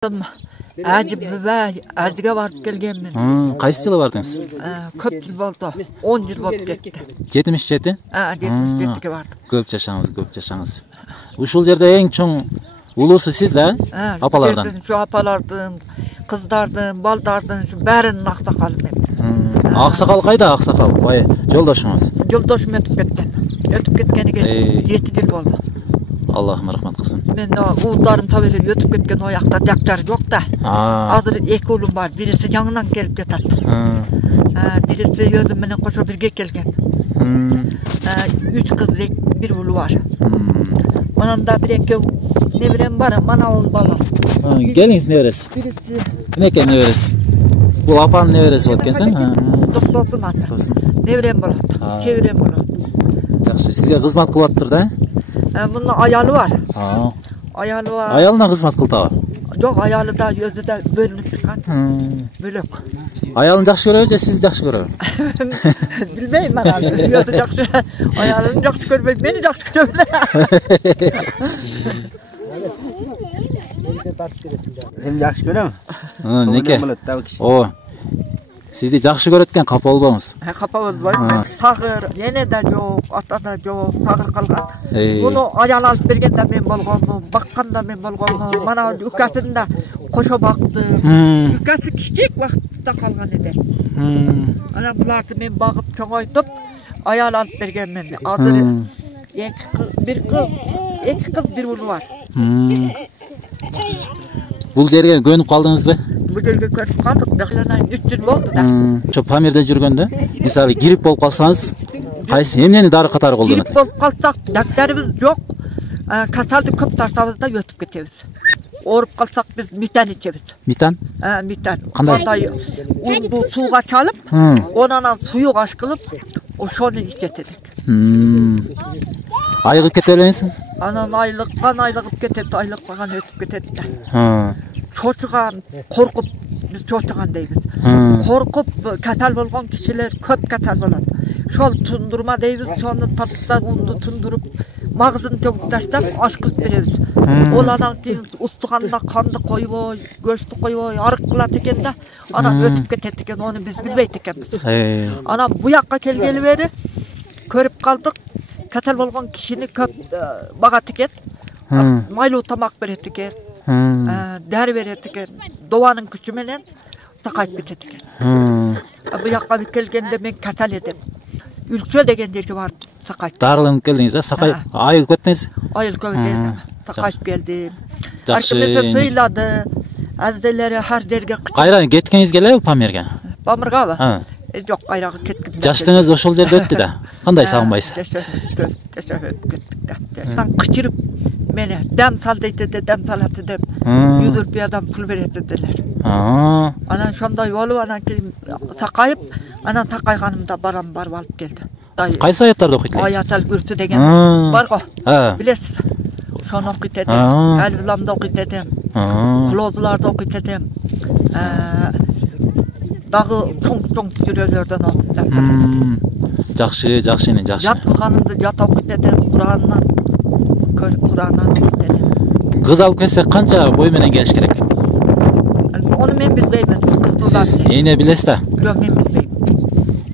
Әдіге барып келгенмін. Қайсы жылы бардыңыз? Көп жыл болды. 10 жыл болып кетті. 77? 77-ге бардым. Көп жашаңыз, көп жашаңыз. Ушул жерде ең чоң улусы сиз да? Апалардан? Şu апалардың, қыздардың, балдардың, бәрінің ақсақалы мен. Ақсақал қайда ақсақал? Бай, жолдошыңыз? Жолдошым өтіп кеткен. Өтіп кеткенге 7 жыл болды. Аллахым рахмат қылсын. Мен уылдарым табелеп өтіп кеткен ояқта жақтар жоқ та. Азыр 2 ұлым бар. Бірisi жаңынан келіп кетеді. Бірisi өзім менен қоша бірге келген. 3 қыз, 1 ұлы бар. Мананда бір екеу небірем бар, мана ұл бала. Келіңіз не бересіз? Бірisi... Кім екен не бересіз? Бұл апаның не бересі болып кенсің? Тосын аты. Небірем болады, чебірем болады. Жақсы, сізге қызмат қылып тұр да? Bunun ayalı var. Ayalı var. Ayalına kızmat kıltağı? Yok, ayalı da özü de bölünüp çıkan. Bölük. Ayalını жақсы görüyor ya siz жақсы görüyor? Bilmeyim ben abi. Özü жақсы. Ayalını жақсы görmeyim. Beni жақсы görmeyim. Hem жақсы görüyor mu? Neke? O. Sizde жақсы көрөткен капа болбаңыз. Капа болбойм. Сагыр, ене да жок, ата да жок, сагыр калган. Буну аял алып бергенде мен болгонмун, бакканда мен болгонмун. Мана үкәсин да кошо бакты. Үкәси кичик вакытта калган эди. Ана буларды мен багып чоңойтуп, аял алып бергенмин. Азыр 2 кыз, 1 уул бар. Бул жерге көнүп калдыңызбы? Бұл жерге көріп қалдық, дақыланайын 3 жыл болды да. Чо Памирде жүргенде, мисалы грип болып қалсаңыз, қайсы емнені дары қатары қолданады? Грип болып қалсақ, дақтарымыз жоқ, касалды көп тартабыз да өтіп кетеміз. Орып қалсақ біз митан ішеміз. Митан? Митан. Қандай? Ұнды суға чалып, онан суы қашқылып, ошоны ішетедік. Айығып кете білемесің? Анан айығып кетеді, айықпаған өтіп кетеді да. Çocuğan korkup biz çocuğan deymiz. Korkup katal bolgan kişiler köp katal bolat. Şol tundurma deymiz, şonu tatlıdan undu tundurup mağızını töküp taşlap aş kılıp beremiz. Oladan keyin ustuğanda kandı koyboy, göçtü koyboy, arık kılat eken de ana ötüp ketedi eken, onu biz bilbeyt ekenmiz. Ana bu yakka kelgeli beri körüp kaldık. Katal bolgan kişini köp bagat eken. Maylı tamak beret eken. Dər veretken, doğanın küçümenen sakayıp gitetiken. Bu yakka bir kelgende men katal edem. Ülçö degen dergi var sakayıp. Darılınıp geldiniz ha, sakayıp ayılıp gettiniz? Ayılıp geldim, sakayıp geldim. Arkadaşlar sıyladı, azdeleri har derge... Qayra getkeniz gele Pamirge? Pamirga mı? Yok, qayrağı ketkim. Jaştığınız oşol jerde öttü da. Qanday sağınbaysiz? Teşekkür ettik de. Sen kıçırıp meni dam sal deydi de dam salatı de 100 rupiyadan pul veredi dediler. Anan şonday olup anan keyin sakayıp anan sakayganımda baram barıp alıp geldi. Qaysı ayatlarda okuytlaysiz? Ayatal Kürsü degen var go. Bilesiz. Şonu okuyt edem. Elbilamda okuyt edem. Kulozlarda okuyt edem. Dağı çoğ sürelörden okuyt edem. Жақсы, жақсы. Yat kılganımda yat okuyt edem. Kur'an'dan okuyt edem. Kız alıp kesse kança boy menen geliş gerek? Onu men bilbeyim. Kızdılar. Siz neyine bilesiz da? Yok, men bilbeyim.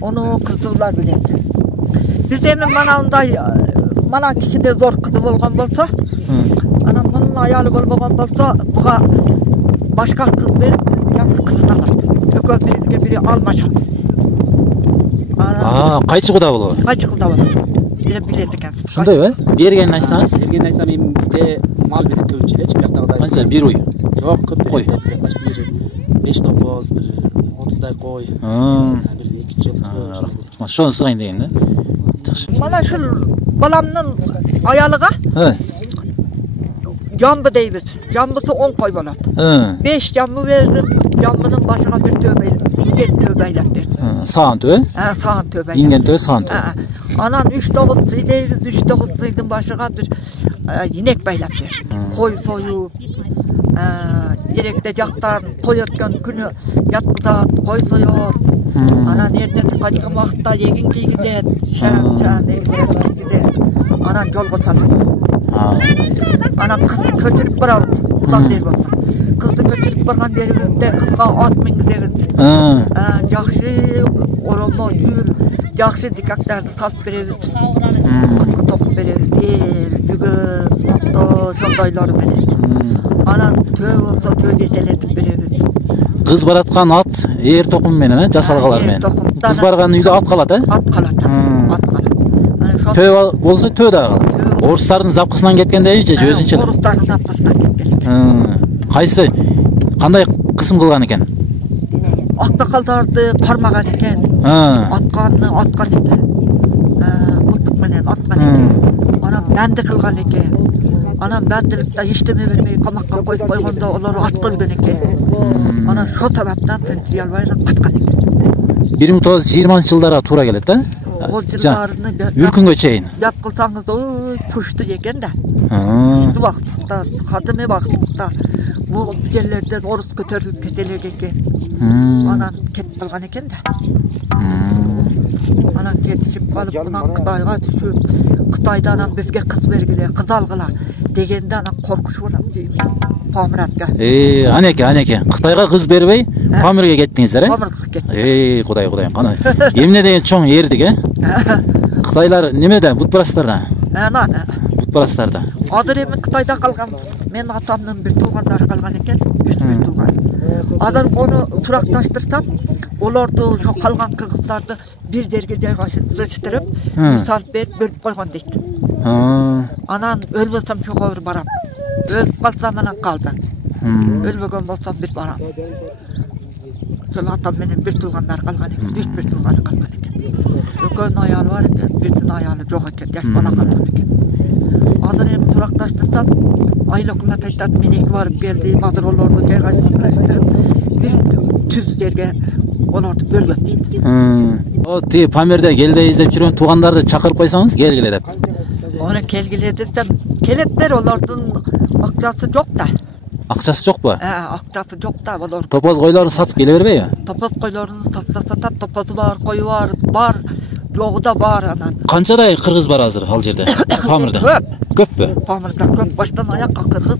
Onu kızdılar biledi. Biz emin mana kişi de zor kızı bolgan bolsa, anam bunun ayalı bolgan bolsa, buğa başka kız verip, yalnız kızını alır. Ökö biri almaşan. Qayçı kuda bolu? Qayçı kuda bolu. Biledi eken. Şunday be? Bergenini aytsanız? Bergenini aytsam men bite mal berip köpçüleç, bu yakta kança bir uy? Yok, köp koy. Başta bir 5 topoz, bir 30'day koy. Bir 2 jıl. Şonu sığayın degende. Mana şu balamның ayalıga jambı deybiz. Jambısı 10 koy bolat. 5 jambı verdim. Jambının başına bir töbe, ingen töbe aylap verdim. Sağan töbe? Sağan töbe. İngen töbe, sağan töbe. Anan 3-9 deybiz, 3-9 sıydın başına bir inek baylap verdim. Koy soyu, yerekte jaktan toy ötken günü yatkızat, koy soyor. Anan ernesi kaçkın vakıtta yegin giygizet, şan giygizet. Anan yol koçalır. Anan kızı kötürüp bırakır, uzak değil olsa. Kız Kızı götürüp bargan yerimizde kızga at mingizegіз. Жақсы oramda yürü, жақсы dikaklardı salt beremiz. Atkı tokup beremiz. Bugün nokta şondaylar beni. Anan töv olsa töv yeteletip beremiz. Kız baratkan at er tokum menen, жасалгалар менен. Kız bargan үйдө at калат, At kalat. At kalat. Töv bolsa töv да калат. Орустардын запкысынан кеткендейби же өзүнчө? Орустардын запкысынан кеткен. Кайсы кандай кысым кылган экен? Аксакалдарды кармаган экен. Атканны аткан экен. Мылтык менен аткан экен. Анан бәнди кылган экен. Анан бәндиликте эчтеме бермей камакка коюп койгондо олар атып өлгөн экен. Анан шо тараптан тынчый албай каткан экен. 1920 жылдары туура келет, Ол жылдарыны үркүнгө чейин. Яп кылсаңыз пушты экен да. Убактта, кадимки убактта бул жерлерден орус көтөрүлүп кетелек экен. Анан кетип калган экен да. Анан кетишип калып, анан Кытайга түшүп, Кытайда анан бизге кыз бергиле, кыз алгыла дегенде анан коркушуп алам дейм. Памиратка. Анеке. Кытайга кыз бербей, Памирге кеттиңиздер, Памирге кеттик. Кудай, кана. Эмне деген чоң эрдик, Кытайлар немеде? Бутпарастарда. Бутпарастарда. Азыр эми Кытайда калган, мен атамдын бир туугандары калган экен, үч бир тууган. Азыр ону суракташтырсам, олорду ошо калган кыргыздарды бир жерге жайгаштырып, салып берип бөлүп койгон дейт. Анан өлбөсөм чогуу барам. Өлүп калсам анан калды. Өлбөгөн болсом бир барам. Ошол атам менен бир туугандар калган экен, үч бир тууганы калган экен. Экөөнүн аялы бар экен, бирдин аялы жок экен, жаш бала калган экен. Азыр эми суракташтырсам, айыл өкмөт айтат, мен эки барып келдим, азыр олорду жайгаштырып, бир түз жерге олорду бөлгөн дейт. Тиги Памирде келбей издеп жүргөн туугандарды чакырып койсоңуз, келгиле деп. Оны келгиле десем, келеттер, олордун акчасы жок да. Акчасы жокпу? Акчасы жок да олор. Топоз койлорун сатып келе бербейби? Топоз койлорун сатат, топозу бар, кою бар, жогу да бар анан. Канчадай кыргыз бар азыр ал жерде? Памирде. Көппү? Памирде көп, баштан аякка кыргыз.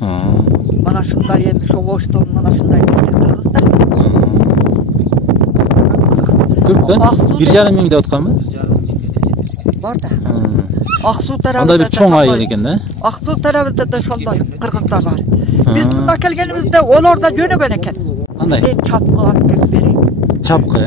Мана шундай эми шогоштон мана шундай кыргыз да. Көппү? 1,5 миң деп атканбы? Бар да. Аксуу тарабында. Анда бир чоң айыл экен да. Аксуу тарабында да ошондой кыргыздар бар. Биз мында келгенибизде олар да жөнөгөн экен. Кандай? Мен чапкы алып келип берейин. Чапкы,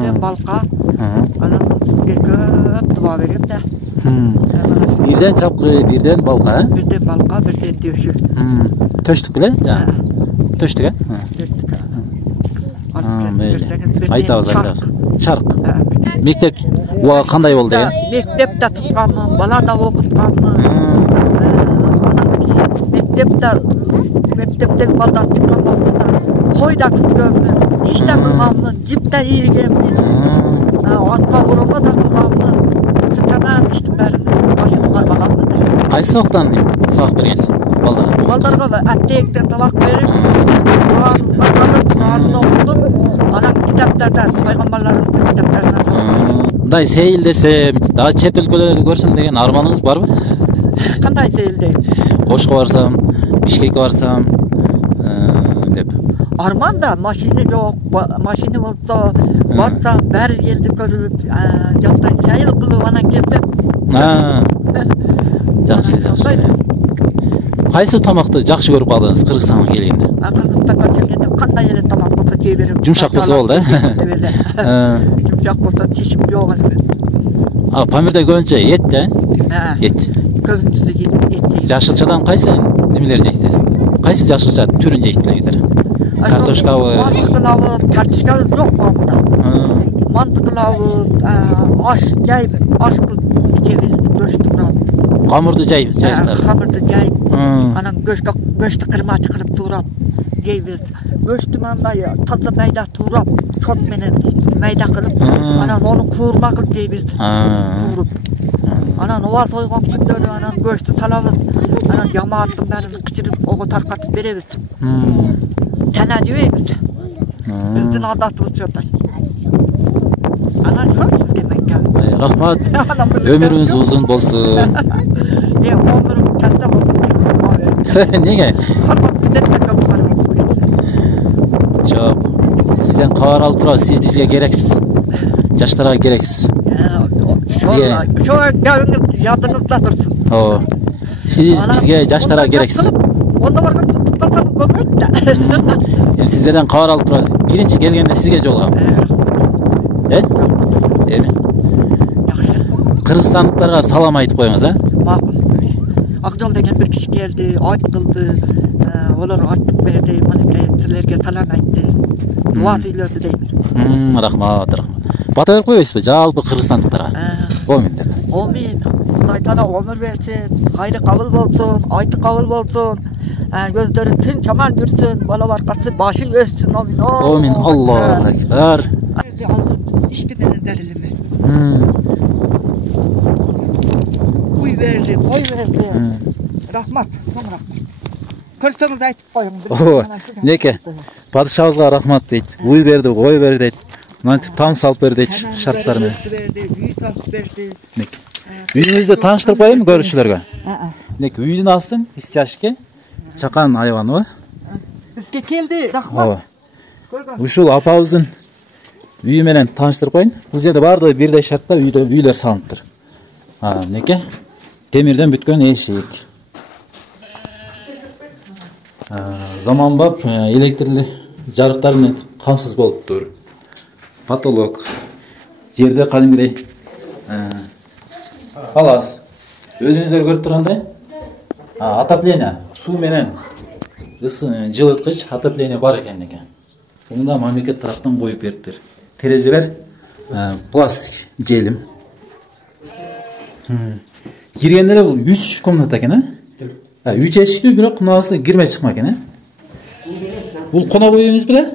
Мен балка. Анан сизге көп дуба берем да. Бирден чапкы, бирден балка, Бирден балка, бирден төшү. Төштүк эле? Төштүк, Айтабыз. Чарк. Мектеп убагы кандай болду деген? Мектепте тутканмын, бала да окутканмын. Мектептеги балдар туткан убакытта кой да күткөнмүн, иш да кылганмын, жип да ийгенмин. Атка бурума да кылганмын. Тамам иштин бәрин башына кармаганмын. Кайсы сабактан сабак бергенсиз балдарга? Балдарга аптектен сабак берип, Куранды окутуп, анан китаптардан, пайгамбарларыбыздын китаптарынан. Мындай сейил десем, дагы чет өлкөлөрдү көрсөм деген арманыңыз барбы? Кандай сейил дейм? Ошко барсам, Бишкекке барсам деп. Арман да, машина жок, машина болсо барсам, баары элди көрүп, жактай сайыл кылып анан келсем. Жакшы. Кайсы тамакты жакшы көрүп калдыңыз Кыргызстанга келгенде? Кыргызстанга келгенде кандай эле тамак болсо жей берем. Жумшак болсо болду, Жумшак болсо тишим жок эле. Памирде көбүнчө эт да? Эт. Көбүнчөсү эт. Жашылчадан кайсы немелер жейсиз? Кайсы жашылча түрүн жейсиз билеңиздер? Картошкабы? Мантыкылабыз, картошкабыз жок могуда. Мантыкылабыз, аш жайып, аш кылып ичебиз, көчтү турап. Камырды жайсыздар. Камырды жайып, анан көчтү кырмачы кырып турап жейбиз. Көчтү мындай таза майда турап, чот менен майда кылып, анан ону куурма кылып жейбиз. Туруп. Анан оба тойгон күндөрү анан көчтү салабыз. Анан жамааттын бәрин кычырып, ого таркатып беребиз. Тана жебейбиз. Биздин адатыбыз ошондой. Анан сизге мен келдим. Рахмат. Өмүрүңүз узун болсун. Өмүрүм калта болсун. Неге? Кармап кетет да Sizden karar alıp turabız. Siz bizge gereksiz. Жаштарга керексиz. Sizge Şu gaviniz yadınızda dursun. o. Siz bizge жаштарга керексиz. Onda bargan tuttuqsanız bo'lmaydi da. Endi sizlerden karar alıp turabız. Birinchi kelgende sizge jolugam. Эми Kırgızstanlıklarga salam aytып koyuңуз, ha? Maqul. Akjol degen bir kishi keldi, aytıldı. Olar aytып berdi, maneke sizlerge salam aytdı. Dua söyledi deydi. Rahmat. Bata berip koyuyorsunuz жалпы Kırgızstanlıklarga. Amin dedi. Amin. Xudoy taolo umr bersin, xayri qabul bolsun, aytı qabul bolsun. Gözleri tinch aman yursin, bola barqasi başı o'ssin. Amin. Amin. Allahu ekber. İşte beni derilemez. Uy verdi, koy verdi. Rahmat, son rahmat. Kırsanız aytıp koyun. Neke? Padişahımızga rahmat deydi. Uy verdi, koy verdi deydi. Mantip tan salып berdi deydi şartlarını. Uy salып berdi. Neke? Үйүңүздү тааныштырып коеюн көрүүчүлөргө. Нeke үйдүн астын истяшке чакан айваныбы? Бизге келди, рахмат. Ушул апабыздын үйү менен тааныштырып коеюн. Бул жерде баардыгы бирдей шартта үйлөр салыныптыр. Неке? Темирден бүткөн эшик. Заманбап электрлүү жарыктар менен камсыз болуптур. Потолок. Жерде кадимгидей Халас. Өзүңүздөр көрүп тургандай, отопление, суу менен жылыткыч отопление бар экен экен. Буну да мамлекет тараптан коюп бериптир. Терезелер пластик, желим. Киргендер бул 3 комната экен, 3 эшиктүү, бирок кунагысы кирмей чыкма экен, Бул конок үйүңүз беле?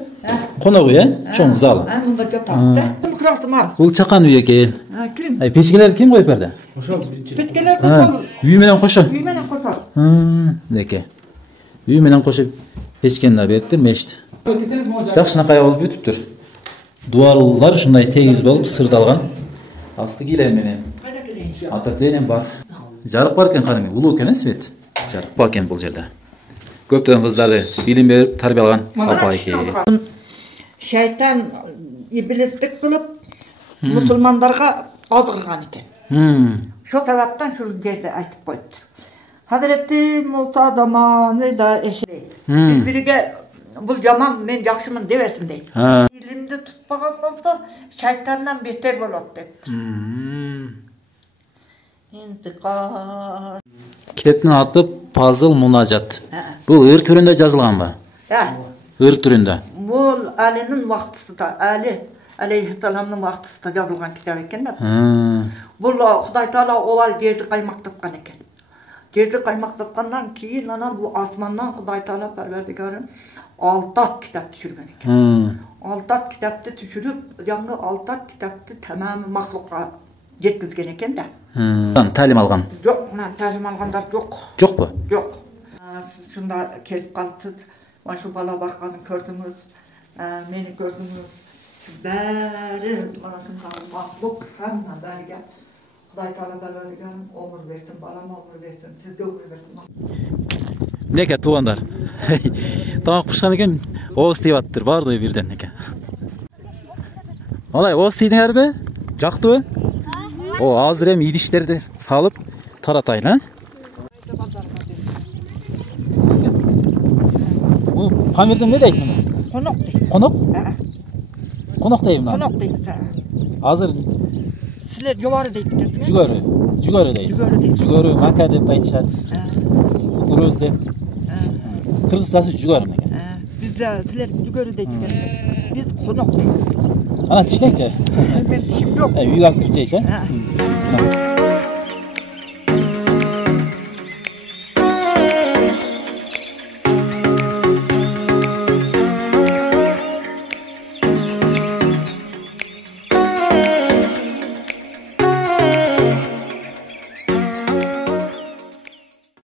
Конок үй, чоң зал. Мында жатат. Бул кырасымар. Бул чакан үй экен. Ким? Печкелерди ким коюп берди? Печкелерди сол. Үй менен кошо. Үй менен кошо. Неке. Үй менен кошо печкени да бериптир, мешит. Жакшынакай болуп бүтүптүр. Дуалдар ушундай тегиз болуп сырдалган. Асты килем менен. Отопление бар. Жарык бар экен, кадимги улуу экен, свет. Жарык бар экен бул жерде. Көптөгөн кыздарды билим берип тарбиялаган апа экен. Шайтан иблистик кылып мусулмандарга азгырган экен. Шо тараптан ушул жерде айтып койду. Hazreti Musa zamanında eşi. Birbiriga bul jomon men yaxshiman deversin deydi. Ilimni tutmagan bo'lsa shaytondan beter bo'ladi debdi. İntiqam. Kitapning аты Puzzle Munajat. Bu ыр түрүндө жазылганбы? Ыр түрүндө. Бул Алинин вактысында, Али алейхиссаламдын вактысында жазылган китап экен да. Бул Кудай Таала овал жерди каймактаткан экен. Жерди каймактаткандан кийин анан бул асмандан Кудай Таала Парвардигарым 6 китап түшүргөн экен. 6 китапты түшүрүп, жаңы 6 китапты тамам махлукка жеткизген экен да. Талим алган. Жок, мен талим алгандар жок. Жокпу? Жок. Сиз шунда келип калыпсыз. Машу бала барганын көрдүңүз, мени көрдүңүз. Бәри мана тыңган махлук хамма бәргә. Кудай Таала Парвардигарым өмүр берсин, балама өмүр берсин, сизге өмүр берсин. Неке туугандар. Тамак пышкан экен, ооз тийип аттыр, баардыгы бирден неке. Алай, ооз тийдиңерби? Жактыбы? Азыр эми идиштерди салып таратайын, а? Бул камерден не дейт муну? Конок дейт. Конок? Конок дейт муну. Конок дейт. Азыр силер жогору дейт экенсиңер. Жүгөрү дейт. Жүгөрү мака деп айтышат. Кукуруз деп. Кыргызчасы жүгөрү мекен. Бизде силер жүгөрү дейт экенсиңер. Биз конок дейт. Ана тишнекчи. Мен тишим жок. Үйгө алып кирип жейсиң, а?